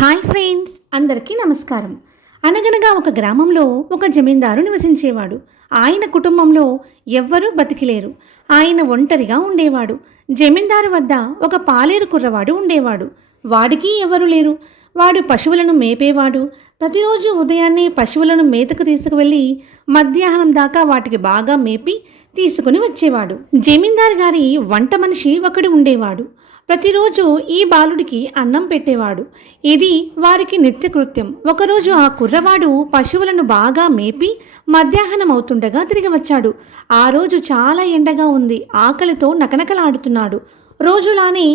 Hi friends, అందరికీ నమస్కారం. అనగనగా ఒక గ్రామంలో ఒక జమీందారు నివసించేవాడు. ఆయన కుటుంబంలో ఎవ్వరూ బతికిలేరు. ఆయన ఒంటరిగా ఉండేవాడు. జమీందారు వద్ద ఒక పాలేరు కుర్రవాడు ఉండేవాడు. వాడికి ఎవరు లేరు. వాడు పశువులను మేపేవాడు. ప్రతిరోజు ఉదయాన్నే పశువులను మేతకు తీసుకువెళ్ళి మధ్యాహ్నం దాకా వాటికి బాగా మేపి తీసుకుని వచ్చేవాడు. జమీందారు గారి వంట మనిషి ఒకడు ఉండేవాడు. ప్రతిరోజు ఈ బాలుడికి అన్నం పెట్టేవాడు. ఇది వారికి నిత్యకృత్యం. ఒకరోజు ఆ కుర్రవాడు పశువులను బాగా మేపి మధ్యాహ్నం అవుతుండగా తిరిగి వచ్చాడు. ఆ రోజు చాలా ఎండగా ఉంది. ఆకలితో నకనకలాడుతున్నాడు. రోజులానే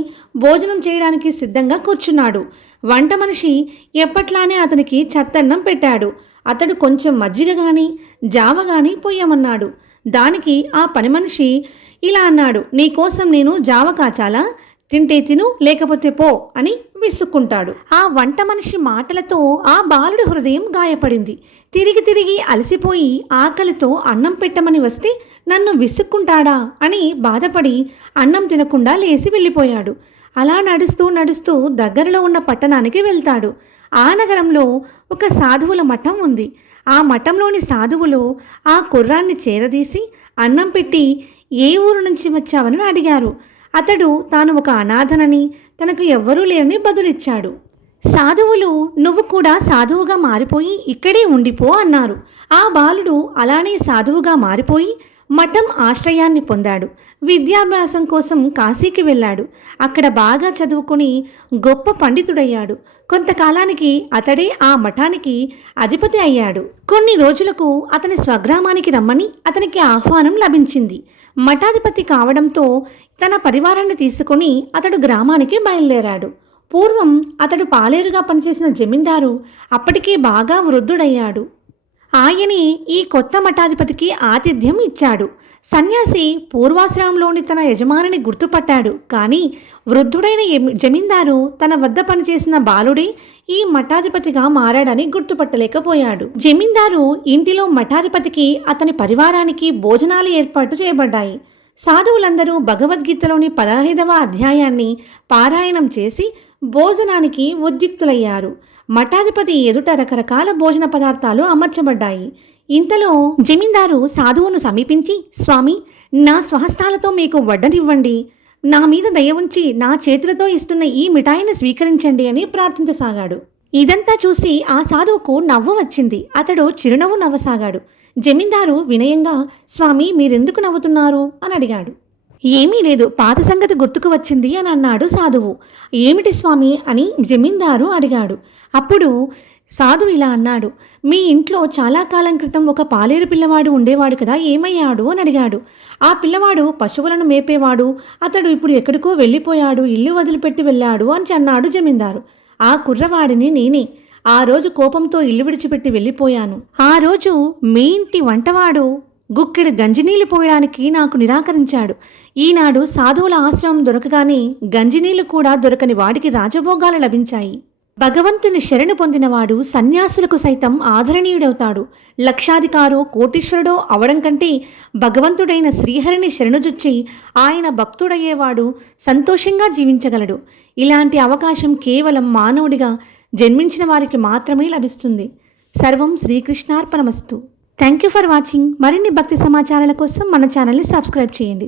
భోజనం చేయడానికి సిద్ధంగా కూర్చున్నాడు. వంట మనిషి ఎప్పట్లానే అతనికి చత్తన్నం పెట్టాడు. అతడు కొంచెం మజ్జిగ గాని జావ గాని పొయ్యమన్నాడు. దానికి ఆ పని మనిషి ఇలా అన్నాడు, నీకోసం నేను జావ కాచాలా? తింటే తిను, లేకపోతే పో అని విసుక్కుంటాడు. ఆ వంట మనిషి మాటలతో ఆ బాలుడి హృదయం గాయపడింది. తిరిగి తిరిగి అలసిపోయి ఆకలితో అన్నం పెట్టమని వస్తే నన్ను విసుక్కుంటాడా అని బాధపడి అన్నం తినకుండా లేచి వెళ్ళిపోయాడు. అలా నడుస్తూ నడుస్తూ దగ్గరలో ఉన్న పట్టణానికి వెళ్తాడు. ఆ నగరంలో ఒక సాధువుల మఠం ఉంది. ఆ మఠంలోని సాధువులు ఆ కుర్రాన్ని చేరదీసి అన్నం పెట్టి ఏ ఊరు నుంచి వచ్చావని అడిగారు. అతడు తాను ఒక అనాథనని, తనకు ఎవ్వరూ లేరని బదులిచ్చాడు. సాధువులు నువ్వు కూడా సాధువుగా మారిపోయి ఇక్కడే ఉండిపో అన్నారు. ఆ బాలుడు అలానే సాధువుగా మారిపోయి మఠం ఆశ్రయాన్ని పొందాడు. విద్యాభ్యాసం కోసం కాశీకి వెళ్ళాడు. అక్కడ బాగా చదువుకుని గొప్ప పండితుడయ్యాడు. కొంతకాలానికి అతడే ఆ మఠానికి అధిపతి అయ్యాడు. కొన్ని రోజులకు అతని స్వగ్రామానికి రమ్మని అతనికి ఆహ్వానం లభించింది. మఠాధిపతి కావడంతో తన పరివారాన్ని తీసుకుని అతడు గ్రామానికి బయలుదేరాడు. పూర్వం అతడు పాలేరుగా పనిచేసిన జమీందారు అప్పటికే బాగా వృద్ధుడయ్యాడు. ఆయనే ఈ కొత్త మఠాధిపతికి ఆతిథ్యం ఇచ్చాడు. సన్యాసి పూర్వాశ్రమంలోని తన యజమానిని గుర్తుపట్టాడు. కానీ వృద్ధుడైన జమీందారు తన వద్ద పనిచేసిన బాలుడే ఈ మఠాధిపతిగా మారాడని గుర్తుపట్టలేకపోయాడు. జమీందారు ఇంటిలో మఠాధిపతికి అతని పరివారానికి భోజనాలు ఏర్పాటు చేయబడ్డాయి. సాధువులందరూ భగవద్గీతలోని 15వ అధ్యాయాన్ని పారాయణం చేసి భోజనానికి ఉద్యుక్తులయ్యారు. మఠాధిపతి ఎదుట రకరకాల భోజన పదార్థాలు అమర్చబడ్డాయి. ఇంతలో జమీందారు సాధువును సమీపించి, స్వామి, నా స్వహస్తాలతో మీకు వడ్డనివ్వండి. నా మీద దయ ఉంచి నా చేతులతో ఇస్తున్న ఈ మిఠాయిని స్వీకరించండి అని ప్రార్థించసాగాడు. ఇదంతా చూసి ఆ సాధువుకు నవ్వు వచ్చింది. అతడు చిరునవ్వు నవ్వసాగాడు. జమీందారు వినయంగా, స్వామి, మీరెందుకు నవ్వుతున్నారు అని అడిగాడు. ఏమీ లేదు, పాత సంగతి గుర్తుకు వచ్చింది అని అన్నాడు సాధువు. ఏమిటి స్వామి అని జమీందారు అడిగాడు. అప్పుడు సాధువు ఇలా అన్నాడు, మీ ఇంట్లో చాలా కాలం క్రితం ఒక పాలేరు పిల్లవాడు ఉండేవాడు కదా, ఏమయ్యాడు అని అడిగాడు. ఆ పిల్లవాడు పశువులను మేపేవాడు. అతడు ఇప్పుడు ఎక్కడికో వెళ్ళిపోయాడు, ఇల్లు వదిలిపెట్టి వెళ్ళాడు అని అన్నాడు జమీందారు. ఆ కుర్రవాడిని నేనే. ఆ రోజు కోపంతో ఇల్లు విడిచిపెట్టి వెళ్ళిపోయాను. ఆ రోజు మీ ఇంటి వంటవాడు గుక్కెడు గంజినీళ్లు పోయడానికి నాకు నిరాకరించాడు. ఈనాడు సాధువుల ఆశ్రమం దొరకగానే గంజినీళ్లు కూడా దొరకని వాడికి రాజభోగాలు లభించాయి. భగవంతుని శరణు పొందినవాడు సన్యాసులకు సైతం ఆదరణీయుడవుతాడు. లక్షాధికారో కోటీశ్వరుడో అవడం కంటే భగవంతుడైన శ్రీహరిని శరణుజొచ్చి ఆయన భక్తుడయ్యేవాడు సంతోషంగా జీవించగలడు. ఇలాంటి అవకాశం కేవలం మానవుడిగా జన్మించిన వారికి మాత్రమే లభిస్తుంది. సర్వం శ్రీకృష్ణార్పణమస్తు. Thank you for watching. మరిన్ని భక్తి సమాచారాల కోసం మన ఛానల్ని సబ్స్క్రైబ్ చేయండి.